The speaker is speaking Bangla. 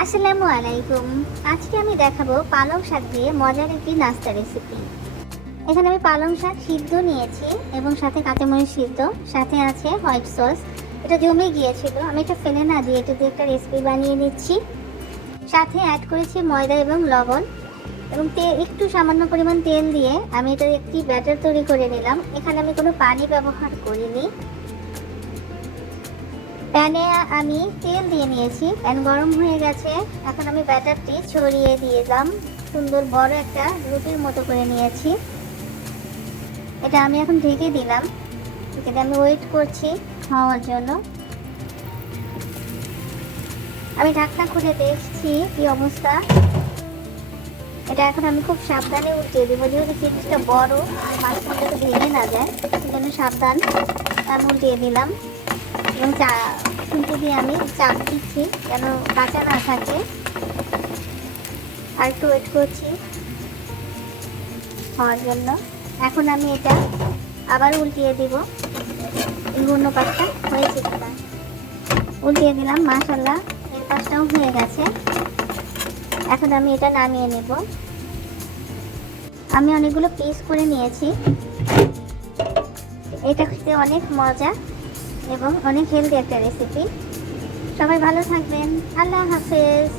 আসসালামু আলাইকুম। আজকে আমি দেখাবো পালং শাক দিয়ে মজার একটি নাস্তা রেসিপি। এখানে আমি পালং শাক সিদ্ধ নিয়েছি এবং সাথে কাঁচামরিচ সিদ্ধ, সাথে আছে হোয়াইট সস। এটা জমে গিয়েছিল, আমি এটা ফেলে না দিয়ে এটা দিয়ে একটা রেসিপি বানিয়ে নিচ্ছি। সাথে অ্যাড করেছি ময়দা এবং লবণ এবং একটু সামান্য পরিমাণ তেল দিয়ে আমি এটা একটি ব্যাটার তৈরি করে নিলাম। এখানে আমি কোনো পানি ব্যবহার করিনি। প্যানে আমি তেল দিয়ে নিয়েছি, প্যান গরম হয়ে গেছে। এখন আমি ব্যাটারটি ছড়িয়ে দিলাম। সুন্দর বড় একটা রুটির মতো করে নিয়েছি। এটা আমি এখন ঢেকে দিলাম, ঢেকে আমি ওয়েট করছি হওয়ার জন্য। আমি ঢাকনা খুলে দেখছি কি অবস্থা। এটা এখন আমি খুব সাবধানে উল্টিয়ে দেবো, যেহেতু জিনিসটা বড়, মাঝখান থেকে ভেঙে না যায়, সেজন্য সাবধান। আমি উল্টিয়ে দিলাম এবং খুন্তি দিয়ে আমি চাপ দিচ্ছি যেন কাঁচা না থাকে। আর একটু ওয়েট করছি হওয়ার জন্য। এখন আমি এটা আবার উল্টিয়ে দিব। অন্য পাশটা হয়েছে কিনা উল্টিয়ে দিলাম, মাশাআল্লাহ এর পাশটাও হয়ে গেছে। এখন আমি এটা নামিয়ে নেব। আমি অনেকগুলো পিস করে নিয়েছি। এটা খেতে অনেক মজা এবং অনেক হেলদি একটা রেসিপি। সবাই ভালো থাকবেন। আল্লাহ হাফেজ।